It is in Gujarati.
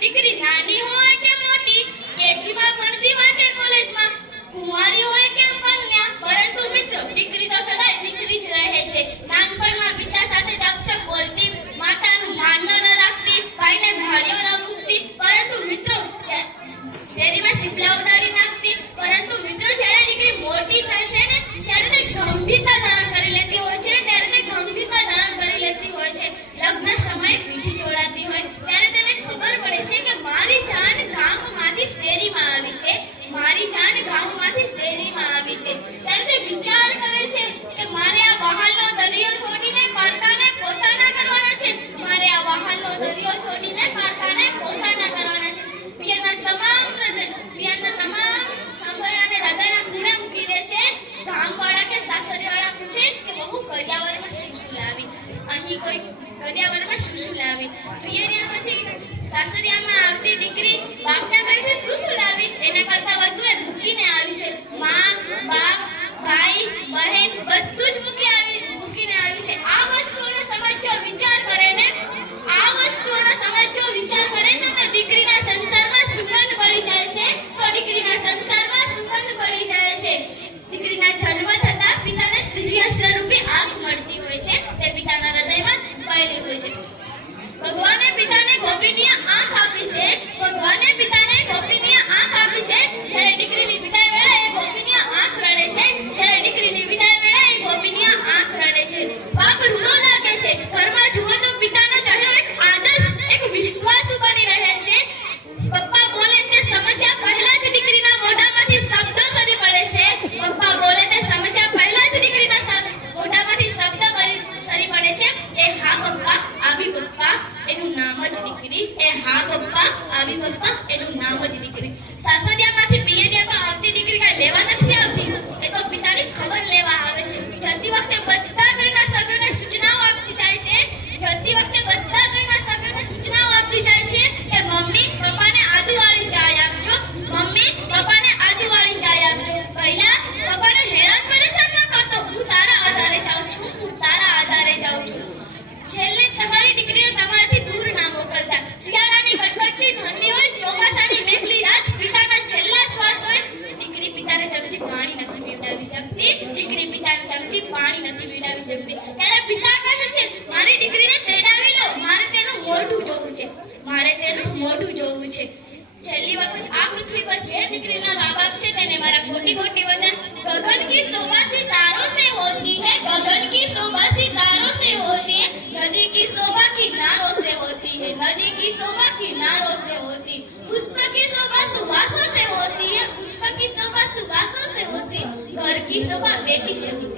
દીકરી નાની હોય કે મોટી, કેજીમાં ભણતી હોય કે કોલેજમાં, કુંવારી હોય કે કન્યા, પરંતુ મિત્રો દીકરી તો સદાય દીકરી જ રહે છે. નાનપણમાં પિતા સાથે ચકચક બોલતી, માતાનું માન ન રાખતી, ભાઈને ભાળ્યો ન મૂકતી, પરંતુ મિત્રો શેરીમાં શીપલા ઉડાડી નાખતી. પરંતુ મિત્રો જ્યારે દીકરી મોટી થાય છે ને ત્યારે તે ગંભીરતા ધારણ કરી લેતી હોય છે. લગ્ન સમયે પીઠી ચોડાતી હોય ત્યારે તેને ખબર પડે છે કે મારી જાન ગામમાંથી શેરીમાં આવી છે, મારી જાન ગામમાંથી શેરીમાં આવી છે. ત્યારે તે વિચાર કરે છે કે મારે આ વહાલનો દરિયો છોડીને કારખાને પોતાના કરવાના છે, મારે આ વહાલનો દરિયો છોડીને કારખાને પોતાના કરવાના છે. પિયરના તમામ સાંભળવાને હૃદયના ખૂણે મૂકી દે છે. ગામવાળા કે સાસરીવાળા પૂછે કે બહુ કરિયાવરમાં શું લાવી, અહીં કોઈ કરિયાવરમાં શું લાવી. પિયરિયામાંથી સાસરિયામાં આવતી દીકરી બાપના ઘરેથી શું લાવી એના કરતા વધુ એ મૂકીને આવી છે. માં, બાપ, ભાઈ, બહેન બધું જ મૂકીને આવી છે. આ વસ્તુઓનો સમજો વિચાર કરે ને, તો દીકરીના સંસારમાં સુગંધ પડી જાય છે. દીકરીના જન્મ થતા પિતાને ત્રીજી અક્ષરરૂપી આંખ મળતી હોય છે. તે પિતાના હૃદયમાં છુપાયેલી હોય છે. ભગવાને પિતાને ગોપનીય આંખ આપી છે. જ્યારે દીકરીની વિદાય વેળાએ ગોપનીય આંખ રડે છે. બાપ રૂડો લાગે છે. ઘરમાં જુઓ તો પિતાનો ચહેરો એક આદર્શ, એક વિશ્વાસ બની રહે છે. પપ્પા બોલે તે સમજ્યા પહેલા જ દીકરીના મોઢામાંથી શબ્દો સરી પડે છે. એ હા પપ્પા, આવી પપ્પા, એનું નામ જ દીકરી. સાસરિયામાંથી પિયરિયામાં આવતી દીકરી કાંઈ લેવા નથી આવતી, એ તો પિતાની ખબર લેવા આવે છે. જતી વખતે બધા ઘરના સભ્યોને સૂચનાઓ આપતી જાય છે કે મમ્મી પપ્પાને આદુવાળી ચાય આપજો, પહેલા પપ્પાને હેરાન પરેશાન ન કરતો, હું તારા આધારે જાઉં છું. છેલ્લે તમારી દીકરીને તમારાથી દૂર ના મોકલતા. શિયાળાની કટકટની ઠંડી હોય, ચોમાસાની મેઘલી રાત, પિતાના છેલ્લા શ્વાસ હોય, દીકરી પિતાને ચમચી પાણી નથી પીવડાવી શકતી. ત્યારે પિતા કહે છે મારી દીકરીને તેડાવી લો, મારે તેનું મોઢું જોવું છે. છેલ્લી વખત આ પૃથ્વી પર જે દીકરીના મા બાપ છે તેને મારા કોટી કોટી વંદન. ગગન કી શોભા સિતારોं से होती है, नदी की शोभा किनारों से होती है, पुष्प की शोभा सुवासों से होती है, घर की शोभा बेटी से होती है.